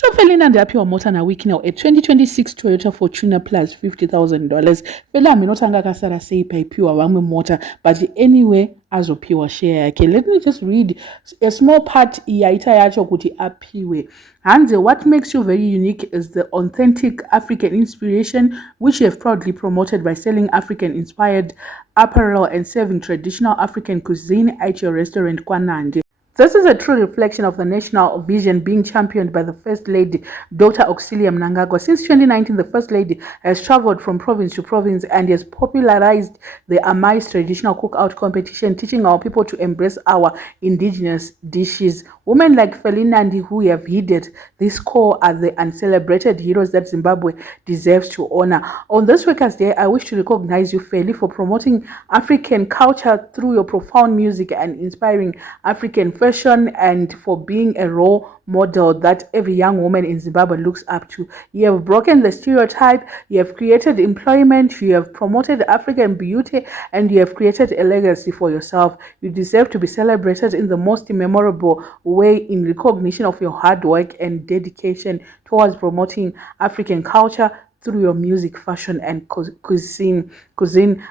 So Ferdinand aphiwa mota nawiki now a 2026 Toyota Fortuner plus $50,000. Fela minotanga kasara sei paipiwa vamwe mota, but anyway azopiwa share yake. Let me just read a small part yaita yacho kuti apiwe. Hanze, what makes you very unique is the authentic African inspiration which you have proudly promoted by selling African inspired apparel and serving traditional African cuisine at your restaurant Kwanandi. This is a true reflection of the national vision being championed by the First Lady, Dr. Auxilia Mnangagwa. Since 2019, the First Lady has traveled from province to province and has popularized the Amais traditional cookout competition, teaching our people to embrace our indigenous dishes. Women like Felinandi, who have heeded this call, are the uncelebrated heroes that Zimbabwe deserves to honor. On this Workers' Day, I wish to recognize you, Feli, for promoting African culture through your profound music and inspiring African fashion, and for being a role model that every young woman in Zimbabwe looks up to. You have broken the stereotype, you have created employment, you have promoted African beauty, and you have created a legacy for yourself. You deserve to be celebrated in the most memorable way in recognition of your hard work and dedication towards promoting African culture through your music, fashion, and cuisine.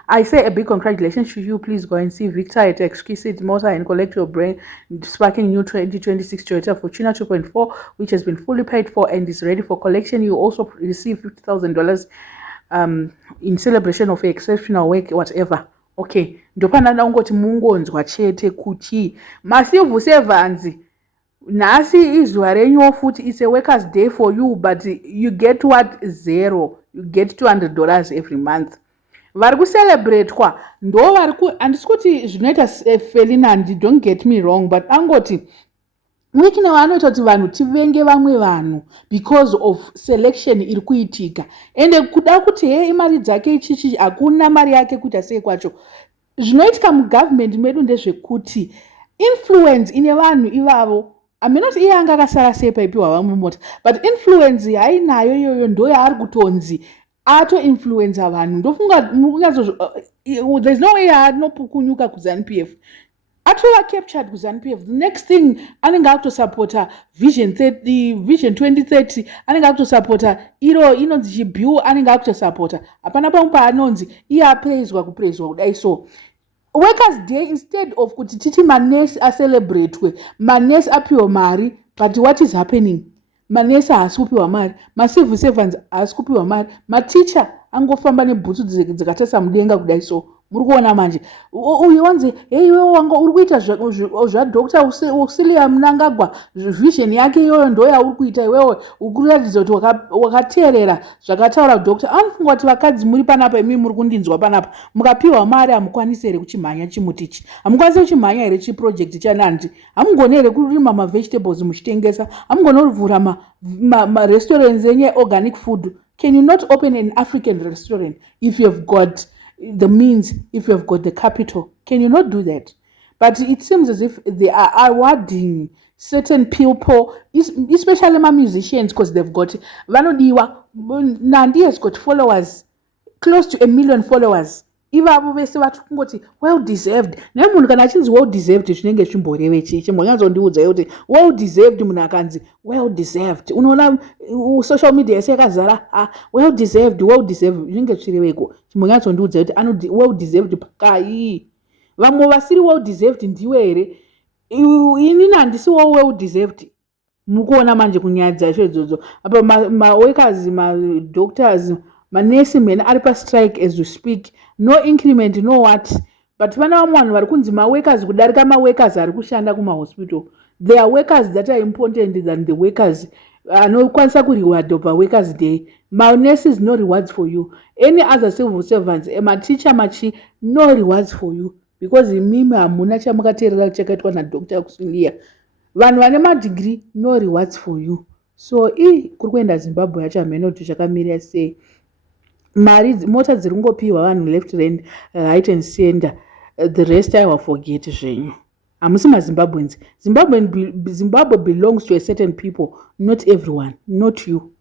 I say a big congratulations to you. Please go and see Victor at Exquisite Motor and collect your brain sparking new 2026 Toyota Fortuner 2.4, which has been fully paid for and is ready for collection. You also receive $50,000 in celebration of your exceptional work, whatever. Okay, ndopanda ungoti mungonzwa chete kuti Massive Sevanzi nasi izwa renyu futhi it's a workers day for you, but you get what? Zero. You get $200 every month. Vari kucelebrate kwa ndo vari ku andisikuti zvinoita Ferdinand, don't get me wrong, but angoti mwikina vanoita kuti vanhu tivenge vamwe vanhu because of selection iri kuitika, ende kuda kuti imari dzake ichichi hakuna mari yake kuita sei kwacho. Zvinoitika mugovernment medu ndezvekuti influence ine vanhu ivavo aminoti iye anga akasara sei paipiwa vamwe mota, but influence hainayo iyoyo ndo yaari kutonzi ato influencer vanhu. Ndofunga there's no way yaanopukunyuka kuZANU-PF atova captured kuZANU-PF. The next thing anenge akutosupporta vision 2030, anenge akutosupporta iro inonzi chibill, anenge akutosupporta. Hapana pamwe paanonzi iye apraiswa kudai. So Workers' Day, instead of kuti titi manesi acelebratewe, manesi apiwe mari, but what is happening? Manesi haasi kupiwa mari, civil servants haasi kupiwa mari, teacher angofamba nebhutsu dzikatasa mudenga kudai. So muri kuona manje uyu wanzi iwe wanga uri kuita zvaDr. Auxilia Mnangagwa, vision yake iyoyo ndo yauri kuita iwewe, ukuratidza kuti wakateerera zvakataura Dr. Anofunga kuti vakadzi muri panapa, imi muri kundinzwa panapa, mukapiwa mari hamukwanisi here kuchimhanya chimutichi, hamukwanisi kuchimhanya here chiproject chanandi, hamugoni here kurima mavegetables muchitengesa, hamugoni kuvhura marestaurants enye organic food. Can you not open an African restaurant if you have got the means, if you have got the capital? Can you not do that? But it seems as if they are awarding certain people, especially my musicians, because they've got vanodiwa. Nandi has got followers, close to 1 million followers. Ivavo vese vari kungoti well deserved. Naye munhu kana achinzi well deserved zvinenge zvimboreve chichi. Mbonyanzondiudza kuti well deserved, munhu akanzi well deserved, unoona social media yese yakazara well deserved zvinenge zvireveko. Mbonyanzondiudza kuti anoti well deserved pakai. Vamwe vasiri well deserved ndiwe here. Inini handisiwo well deserved. Mukuona manje kunyadza izvo idzodzo. Apa ma-workers, ma-doctors, manesi mene ari pastrike as we speak, no increment, no what. But vana vamwe vanhu vari kunzi ma-workers kudarika ma-workers ari kushanda kuma-hospital. There are workers that are important than the workers anokwanisa kurewardwa pa-Workers' Day. Ma-nurses, no rewards for you. Any other civil servants, ma-teacher machi, no rewards for you, because imimi hamuna chamukateerera chakaitwa naDr. Auxilia. Vanhu vane madegree, no rewards for you. So kuri kuenda Zimbabwe yacho hameno kuti zvakamira sei. Mari mota dziri kungopiwa vanhu left right and center, the rest I will forget zvenyu. Hamusi maZimbabweans. Zimbabwe belongs to a certain people, not everyone, not you.